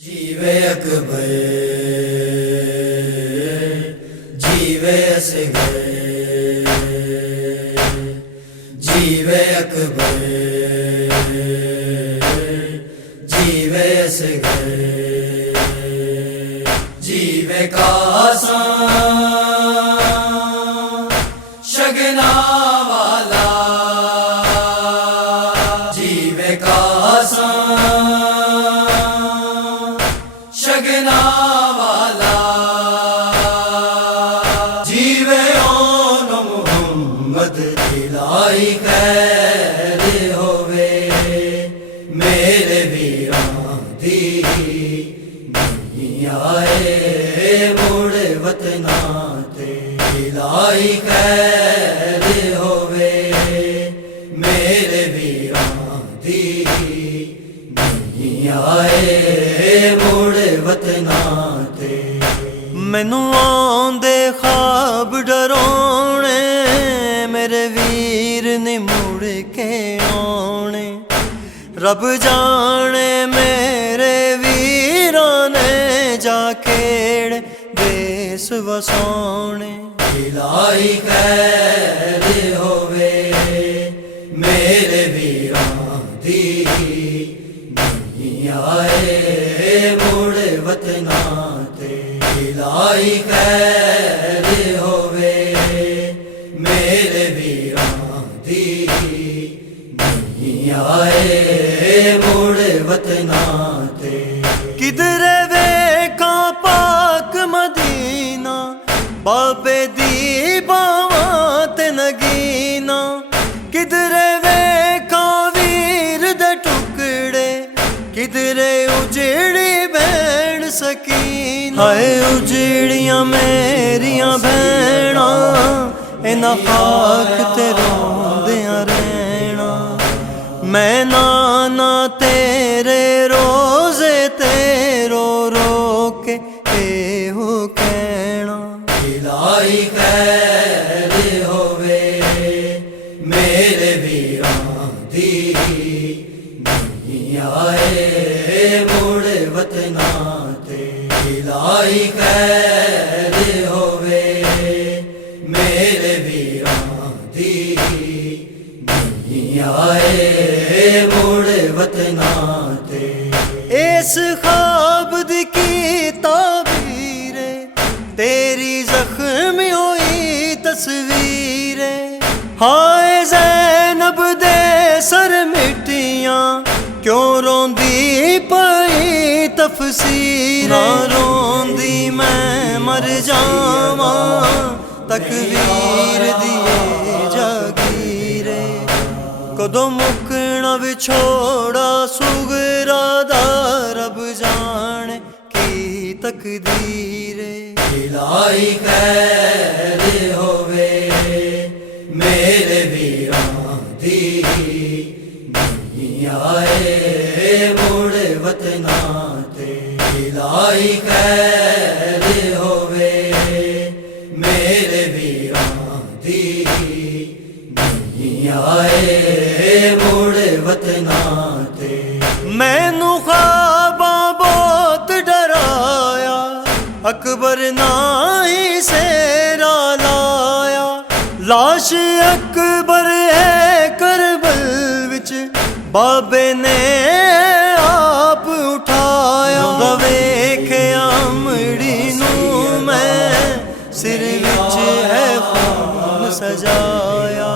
जीवे अकबर जीवे असगर जीवे अकबर जीवे असगर जीवे कासां शगना वाला जीवे कासां शगना वाला जीवे ओन मुहम्मद इलाही खैर होवे मेरे वीरां दी नहीं आए मुड़ वतना ते इलाही खैर होवे मेरे वीरां दी नहीं आए मुड़ वतना ते मैनू आंदे ख्वाब डराने मेरे वीर ने मुड़ के आने रब जाने मेरे वीरां ने जाके देस वसाने इलाही खैर होवे मेरे वीरां दी नहीं आए मुड़ वतना ते इलाही खैर होवे मेरे वीरां दी नहीं आए मुड़ वतना ते किधरे वेखा पाक मदीना बाबे दी बावां ते नगीना किधरे वेखा वीर दे टुकड़े किधरे उजड़ी भैन सकीना हाय उजड़ियां मेरियां भैना इन्हां खाक ते रोंदियां रहना मैं नाना तेरे रोज़े ते रो रो के एहो कहना इलाही खैर होवे मेरे वीरां दी नहीं आए मुड़ वतना ते इलाही खैर होवे मेरे वीरां दी नहीं आए मुड़ वतना ते इस ख्वाब दी की ताबीर तेरी जख्मी हुई तस्वीर हाय ज़ैनब दे सर मिट्टियां क्यों रोंदी पई तफसीर ना रोंदी मैं मर जावा तकवीर दिए जागीरे कदों मुकना विछोड़ा सुगरा दा रब जाने की तकदीर इलाही खैर होवे मेरे वीरां दी नहीं आए मुड़ वतना ते इलाही खैर होवे मेरे वीरां दी नहीं आए मुड़ वतना ते मैनू ख्वाबां बहुत डराया अकबर नाई सेरा लाया लाश अकबर है करबल विच बाबे ने आप उठाया वेखे आमड़ी नू मैं सिर विच है खून सजाया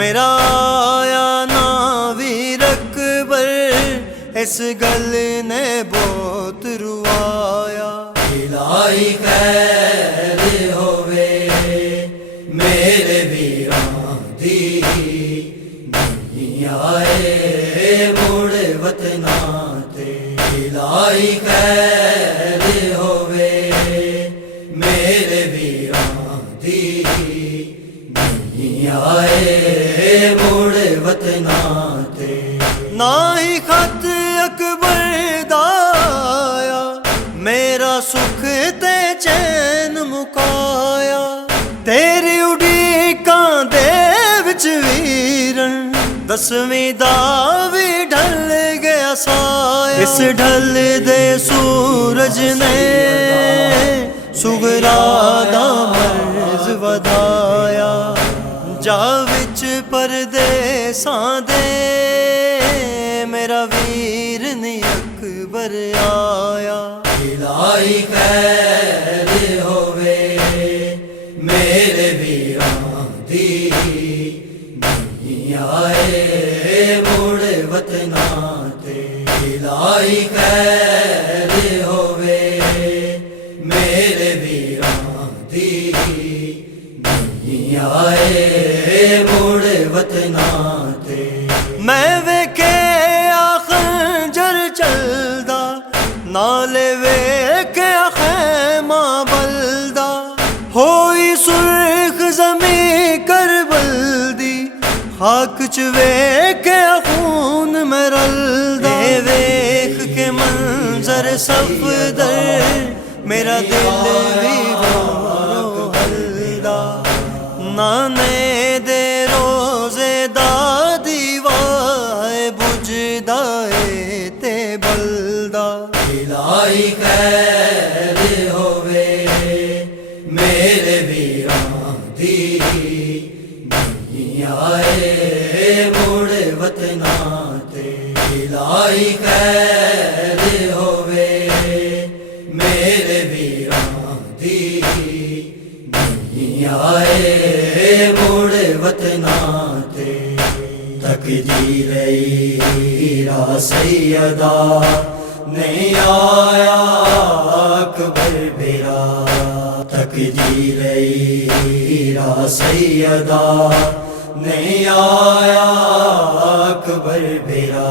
मेरा आया ना वीर अकबर इस गल ने बहुत रुआया इलाही खैर होवे मेरे वीरां दी नहीं आए मुड़ वतना ते इलाही खैर होवे मेरे वीरां दी नहीं आए मुड़ वतना ते ना ही खत अकबर दाया मेरा सुख ते चैन मुकाया तेरी उड़ीकां दे विच वीरन दसवीं दा भी ढल गया साया इस ढल दे सूरज ने सुगरा दा मर्ज वधाया जा विच परदेसां दे मेरा वीर नी अकबर आया। इलाही खैर होवे मेरे वीरां दी नहीं आए मुड़ वतना ते। इलाही खैर होवे मेरे वीरां दी नहीं आए मुड़ वतना ते। मैं वेखे खंजर चलदा नाले वेखे खैमा बलदा होई सुर्ख जमी करबल दी खाक च वेखे खून मरलदा। वेख के मंजर सफदर मेरा दिल भी रो हलदा। नाने दे रोजे दा दीवाए बुझदाए ते बलदा। इलाही खैर होवे मेरे वीरां दी नहीं आए मुड़ वतना ते। इलाही खैर होवे मेरे वीरां दी नहीं आए मुड़ वतना ते। तकदीर हीरा सैयदा नहीं आया अकबर बेरा। तकदीर हीरा सैयदा नहीं आया अकबर बेरा।